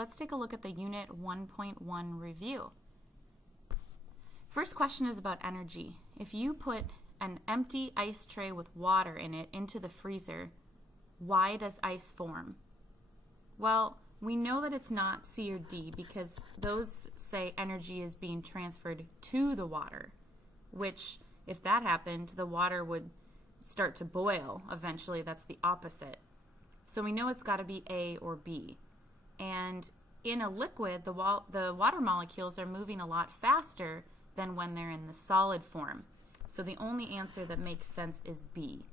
let's take a look at the Unit 1.1 review. First question is about energy. If you put an empty ice tray with water in it into the freezer, why does ice form? Well, we know that it's not C or D because those say energy is being transferred to the water, which if that happened, the water would start to boil eventually. That's the opposite. So we know it's got to be A or B. And in a liquid, the water molecules are moving a lot faster than when they're in the solid form. So the only answer that makes sense is B.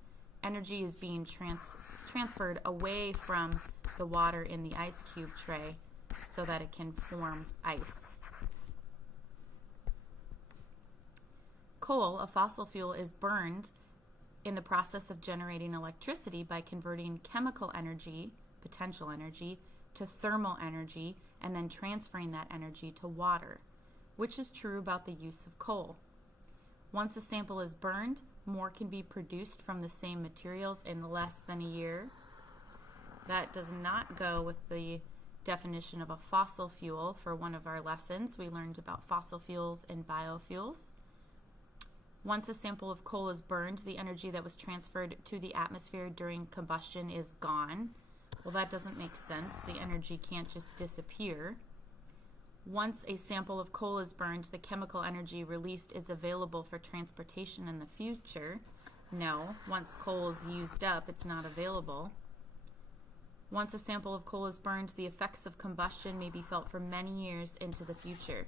Energy is being transferred away from the water in the ice cube tray so that it can form ice. Coal, a fossil fuel, is burned in the process of generating electricity by converting chemical energy, potential energy, to thermal energy and then transferring that energy to water, which is true about the use of coal. Once a sample is burned, more can be produced from the same materials in less than a year. That does not go with the definition of a fossil fuel. For one of our lessons, we learned about fossil fuels and biofuels. Once a sample of coal is burned, the energy that was transferred to the atmosphere during combustion is gone. Well, that doesn't make sense. The energy can't just disappear. Once a sample of coal is burned, the chemical energy released is available for transportation in the future. No, once coal is used up, it's not available. Once a sample of coal is burned, the effects of combustion may be felt for many years into the future.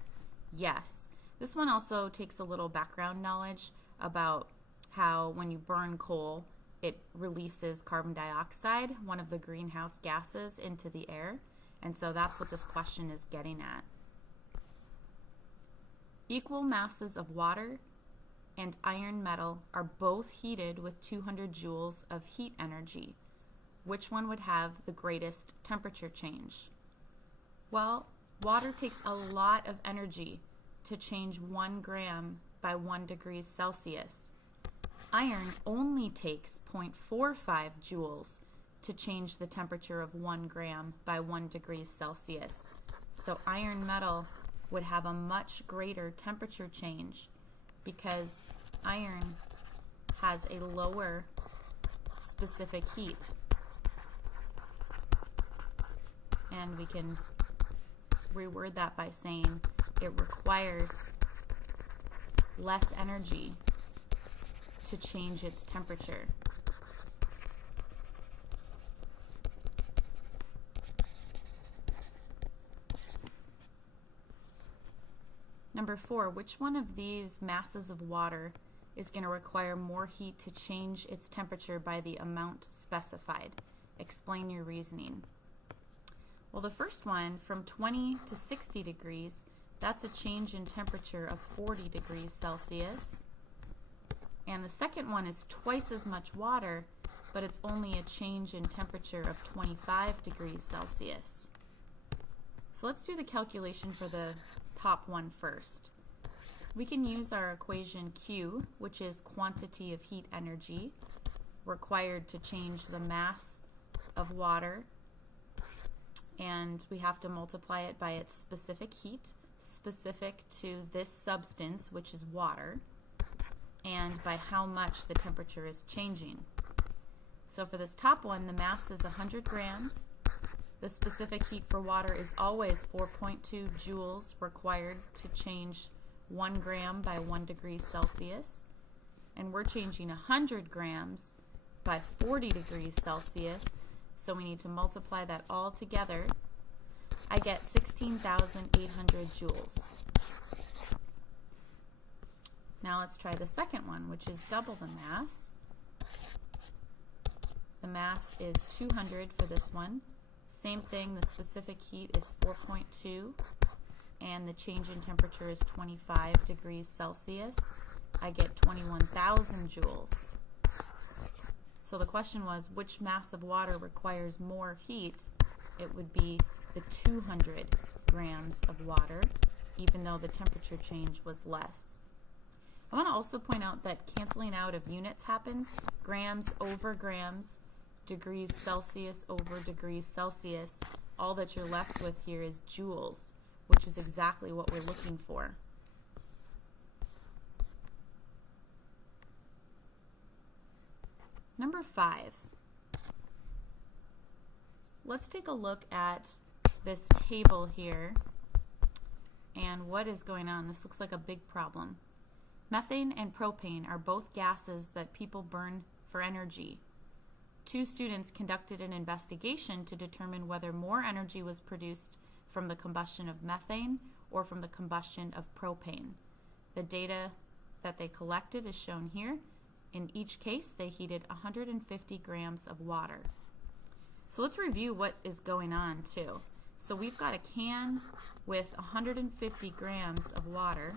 Yes. This one also takes a little background knowledge about how when you burn coal, it releases carbon dioxide, one of the greenhouse gases, into the air. And so that's what this question is getting at. Equal masses of water and iron metal are both heated with 200 joules of heat energy. Which one would have the greatest temperature change? Well, water takes a lot of energy to change 1 gram by 1 degree Celsius. Iron only takes 0.45 joules to change the temperature of 1 gram by 1 degree Celsius. So iron metal would have a much greater temperature change because iron has a lower specific heat. And we can reword that by saying it requires less energy to change its temperature. Number 4, which one of these masses of water is going to require more heat to change its temperature by the amount specified? Explain your reasoning. Well, the first one, from 20 to 60 degrees, that's a change in temperature of 40 degrees Celsius. And the second one is twice as much water, but it's only a change in temperature of 25 degrees Celsius. So let's do the calculation for the top one first. We can use our equation Q, which is quantity of heat energy required to change the mass of water, and we have to multiply it by its specific heat, specific to this substance, which is water, and by how much the temperature is changing. So for this top one, the mass is 100 grams. The specific heat for water is always 4.2 joules required to change 1 gram by 1 degree Celsius. And we're changing 100 grams by 40 degrees Celsius, so we need to multiply that all together. I get 16,800 joules. Now let's try the second one, which is double the mass. The mass is 200 for this one. Same thing, the specific heat is 4.2, and the change in temperature is 25 degrees Celsius. I get 21,000 joules. So the question was, which mass of water requires more heat? It would be the 200 grams of water, even though the temperature change was less. I want to also point out that canceling out of units happens. Grams over grams, degrees Celsius over degrees Celsius. all that you're left with here is joules, which is exactly what we're looking for. Number 5. Let's take a look at this table here and what is going on. This looks like a big problem. Methane and propane are both gases that people burn for energy. 2 students conducted an investigation to determine whether more energy was produced from the combustion of methane or from the combustion of propane. The data that they collected is shown here. In each case, they heated 150 grams of water. So let's review what is going on too. So we've got a can with 150 grams of water,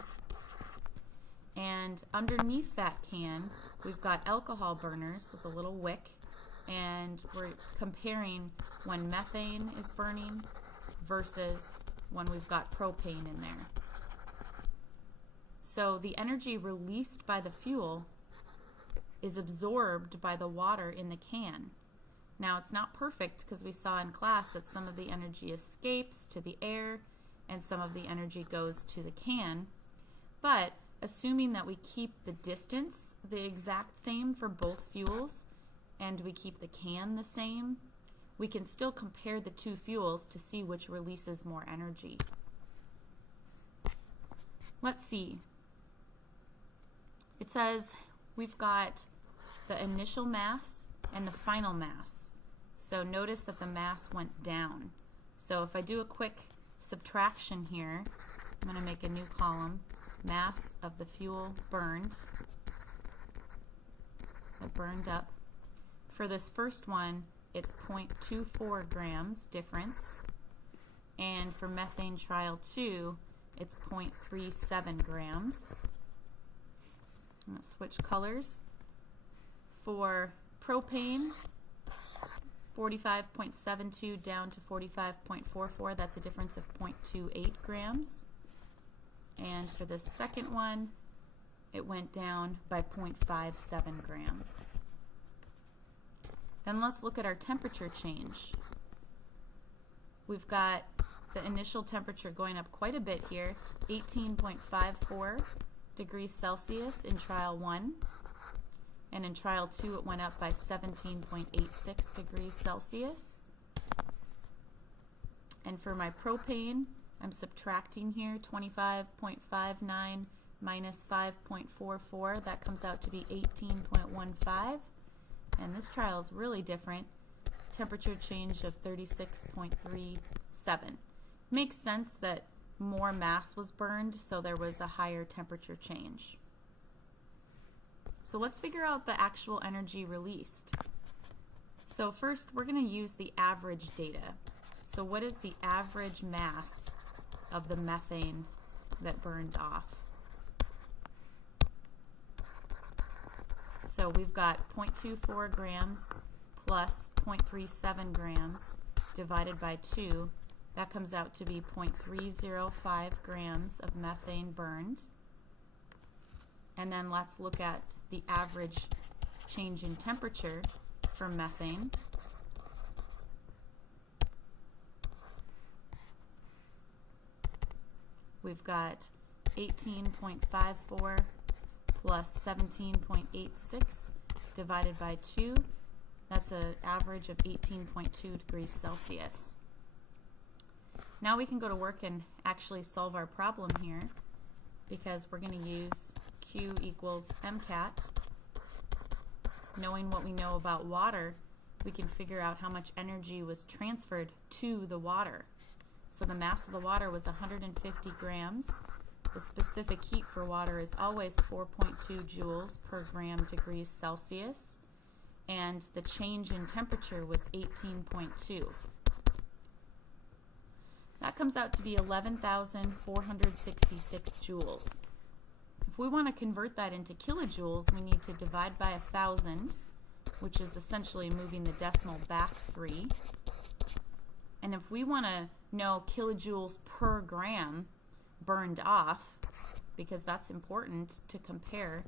and underneath that can we've got alcohol burners with a little wick, and we're comparing when methane is burning versus when we've got propane in there. So the energy released by the fuel is absorbed by the water in the can. Now it's not perfect because we saw in class that some of the energy escapes to the air and some of the energy goes to the can, but assuming that we keep the distance the exact same for both fuels and we keep the can the same, we can still compare the 2 fuels to see which releases more energy. Let's see. It says we've got the initial mass and the final mass. So notice that the mass went down. So if I do a quick subtraction here, I'm going to make a new column. Mass of the fuel burned. It burned up. For this first one, it's 0.24 grams difference. And for methane trial 2, it's 0.37 grams. I'm going to switch colors. For propane, 45.72 down to 45.44, that's a difference of 0.28 grams. And for the second one, it went down by 0.57 grams. Then let's look at our temperature change. We've got the initial temperature going up quite a bit here, 18.54 degrees Celsius in trial 1. And in trial 2, it went up by 17.86 degrees Celsius. And for my propane, I'm subtracting here 25.59 minus 5.44. That comes out to be 18.15. And this trial is really different. Temperature change of 36.37. Makes sense that more mass was burned, so there was a higher temperature change. So let's figure out the actual energy released. So first, we're going to use the average data. So what is the average mass of the methane that burned off? So we've got 0.24 grams plus 0.37 grams divided by 2. That comes out to be 0.305 grams of methane burned. And then let's look at the average change in temperature for methane. We've got 18.54 plus 17.86 divided by 2. That's an average of 18.2 degrees Celsius. Now we can go to work and actually solve our problem here, because we're going to use Q equals MCAT. Knowing what we know about water, we can figure out how much energy was transferred to the water. So the mass of the water was 150 grams. The specific heat for water is always 4.2 joules per gram degrees Celsius. And the change in temperature was 18.2. That comes out to be 11,466 joules. If we want to convert that into kilojoules, we need to divide by 1,000, which is essentially moving the decimal back 3. And if we want to know kilojoules per gram burned off, because that's important to compare,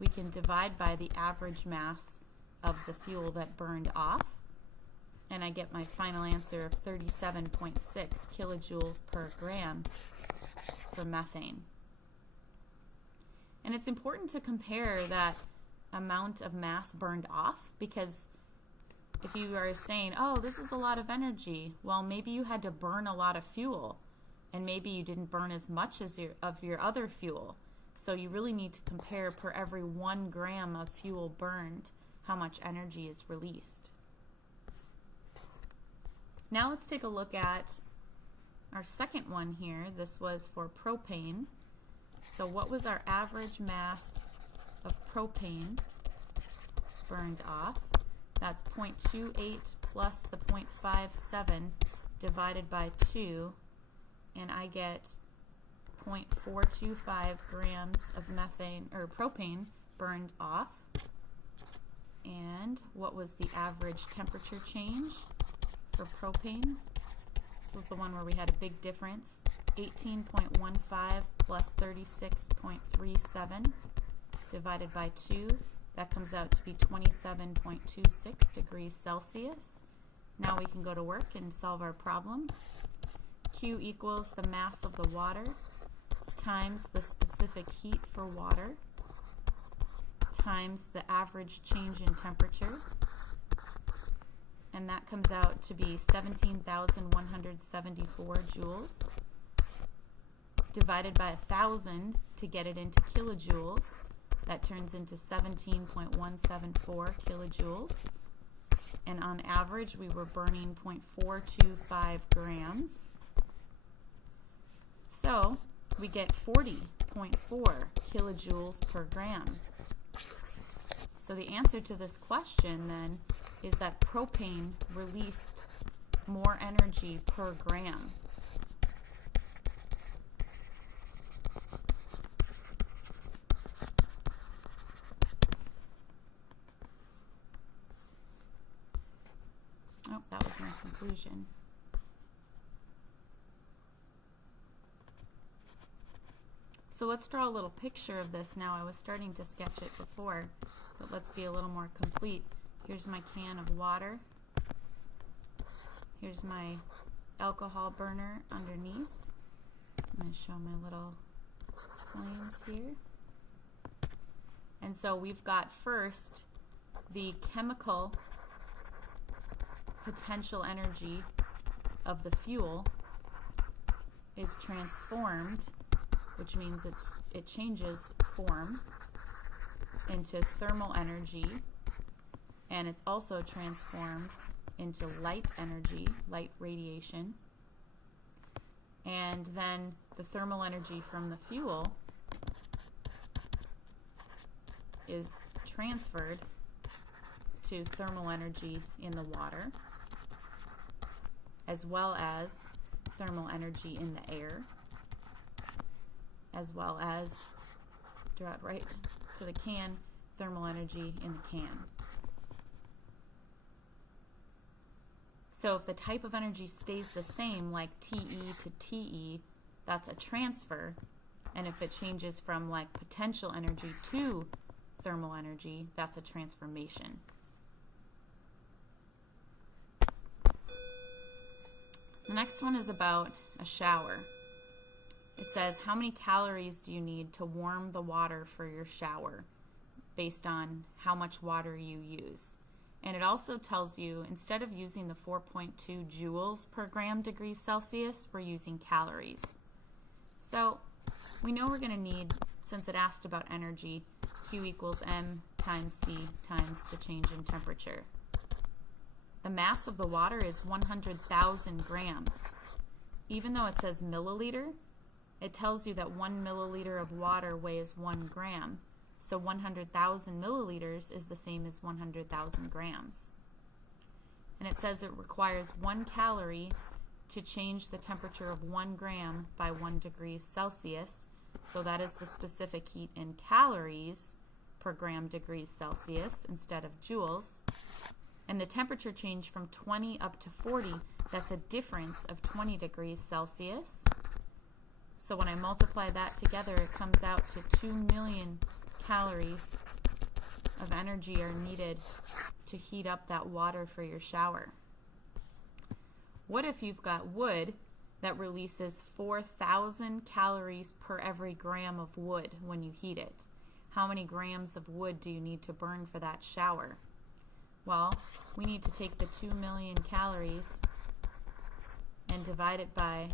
we can divide by the average mass of the fuel that burned off. And I get my final answer of 37.6 kilojoules per gram for methane. And it's important to compare that amount of mass burned off, because if you are saying, oh, this is a lot of energy, well, maybe you had to burn a lot of fuel, and maybe you didn't burn as much as your other fuel. So you really need to compare per every 1 gram of fuel burned, how much energy is released. Now let's take a look at our second one here. This was for propane. So what was our average mass of propane burned off? That's 0.28 plus the 0.57 divided by 2, and I get 0.425 grams of methane or propane burned off. And what was the average temperature change for propane? This was the one where we had a big difference. 18.15 plus 36.37 divided by 2. That comes out to be 27.26 degrees Celsius. Now we can go to work and solve our problem. Q equals the mass of the water times the specific heat for water times the average change in temperature. And that comes out to be 17,174 joules. Divided by 1,000 to get it into kilojoules. That turns into 17.174 kilojoules. And on average, we were burning 0.425 grams. So we get 40.4 kilojoules per gram. So the answer to this question then is that propane released more energy per gram. Oh, that was my conclusion. So let's draw a little picture of this now. I was starting to sketch it before, but let's be a little more complete. Here's my can of water. Here's my alcohol burner underneath. I'm going to show my little flames here. And so we've got first the chemical potential energy of the fuel is transformed, which means it changes form into thermal energy, and it's also transformed into light energy, light radiation. And then the thermal energy from the fuel is transferred to thermal energy in the water, as well as thermal energy in the air, as well as, draw it right to the can, thermal energy in the can. So if the type of energy stays the same, like TE to TE, that's a transfer. And if it changes from like potential energy to thermal energy, that's a transformation. The next one is about a shower. It says, how many calories do you need to warm the water for your shower based on how much water you use? And it also tells you, instead of using the 4.2 joules per gram degrees Celsius, we're using calories. So we know we're going to need, since it asked about energy, Q equals M times C times the change in temperature. The mass of the water is 100,000 grams. Even though it says milliliter, it tells you that 1 milliliter of water weighs 1 gram. So 100,000 milliliters is the same as 100,000 grams. And it says it requires 1 calorie to change the temperature of 1 gram by 1 degree Celsius. So that is the specific heat in calories per gram degrees Celsius instead of joules. And the temperature change from 20 up to 40, that's a difference of 20 degrees Celsius. So when I multiply that together, it comes out to 2 million calories of energy are needed to heat up that water for your shower. What if you've got wood that releases 4,000 calories per every gram of wood when you heat it? How many grams of wood do you need to burn for that shower? Well, we need to take the 2 million calories and divide it by,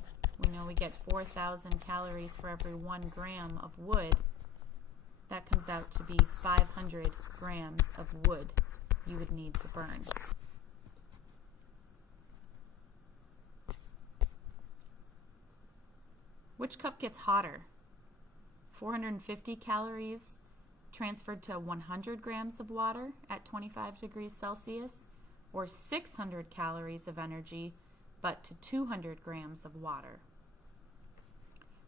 we know we get 4,000 calories for every 1 gram of wood. That comes out to be 500 grams of wood you would need to burn. Which cup gets hotter? 450 calories transferred to 100 grams of water at 25 degrees Celsius, or 600 calories of energy but to 200 grams of water.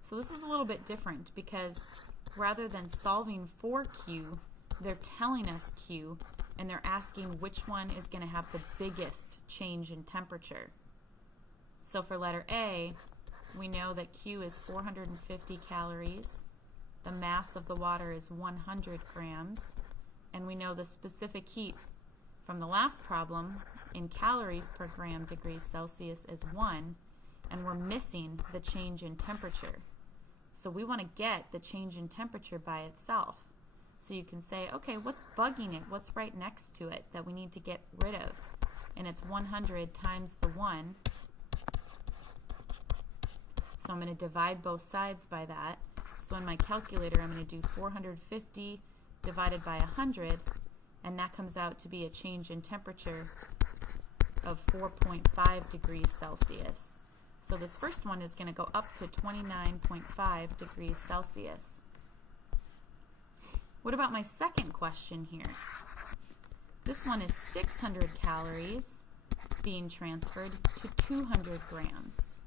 So this is a little bit different because rather than solving for Q, they're telling us Q, and they're asking which one is going to have the biggest change in temperature. So for letter A, we know that Q is 450 calories, the mass of the water is 100 grams, and we know the specific heat from the last problem in calories per gram degrees Celsius is 1, and we're missing the change in temperature. So we want to get the change in temperature by itself. So you can say, okay, what's bugging it? What's right next to it that we need to get rid of? And it's 100 times the 1. So I'm going to divide both sides by that. So in my calculator, I'm going to do 450 divided by 100, and that comes out to be a change in temperature of 4.5 degrees Celsius. So this first one is going to go up to 29.5 degrees Celsius. What about my second question here? This one is 600 calories being transferred to 200 grams.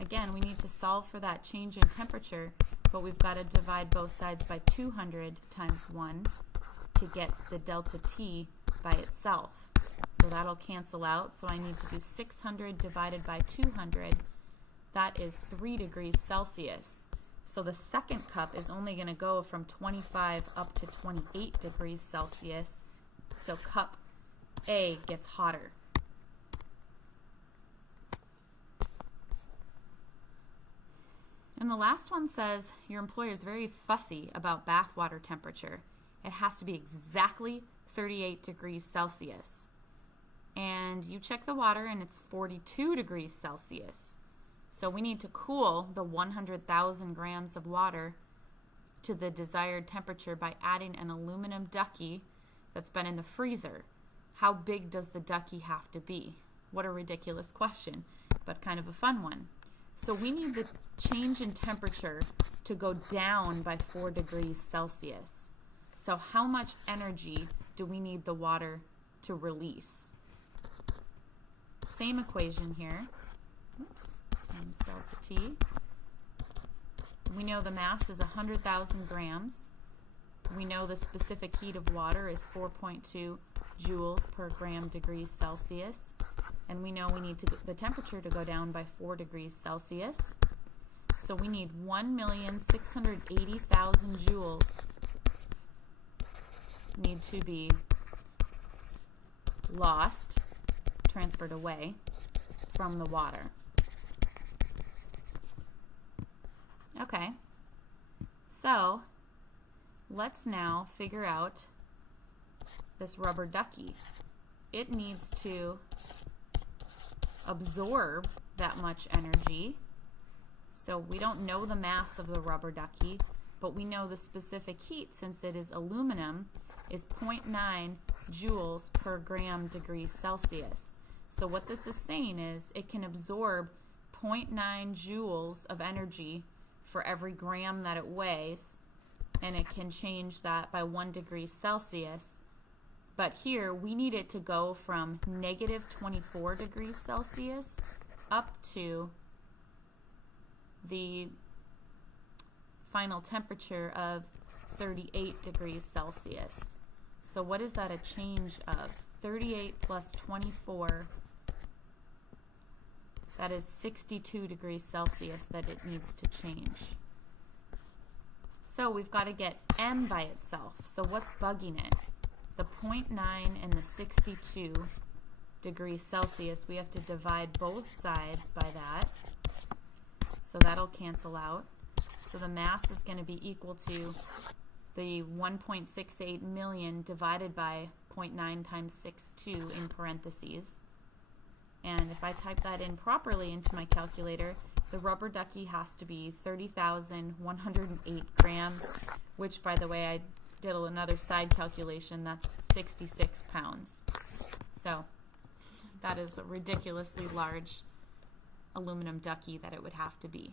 Again, we need to solve for that change in temperature, but we've got to divide both sides by 200 times 1 to get the delta T by itself. So that'll cancel out, so I need to do 600 divided by 200. That is 3 degrees Celsius. So the second cup is only going to go from 25 up to 28 degrees Celsius. So cup A gets hotter. And the last one says your employer is very fussy about bath water temperature. It has to be exactly 38 degrees Celsius. And you check the water and it's 42 degrees Celsius. So we need to cool the 100,000 grams of water to the desired temperature by adding an aluminum ducky that's been in the freezer. How big does the ducky have to be? What a ridiculous question, but kind of a fun one. So we need the change in temperature to go down by 4 degrees Celsius. So how much energy do we need the water to release? Same equation here. Oops. Times delta T. We know the mass is 100,000 grams. We know the specific heat of water is 4.2 joules per gram degrees Celsius. And we know we need the temperature to go down by 4 degrees Celsius. So we need 1,680,000 joules need to be lost, transferred away from the water. Okay, so let's now figure out this rubber ducky. It needs to absorb that much energy. So we don't know the mass of the rubber ducky, but we know the specific heat, since it is aluminum, is 0.9 joules per gram degrees Celsius. So what this is saying is it can absorb 0.9 joules of energy for every gram that it weighs, and it can change that by 1 degree Celsius. But here we need it to go from negative 24 degrees Celsius up to the final temperature of 38 degrees Celsius. So what is that a change of? 38 plus 24, that is 62 degrees Celsius that it needs to change. So we've got to get M by itself. So what's bugging it? the 0.9 and the 62 degrees Celsius, we have to divide both sides by that. So that'll cancel out. So the mass is going to be equal to the 1.68 million divided by 0.9 times 62 in parentheses. And if I type that in properly into my calculator, the rubber ducky has to be 30,108 grams, which, by the way, I did another side calculation, that's 66 pounds. So that is a ridiculously large aluminum ducky that it would have to be.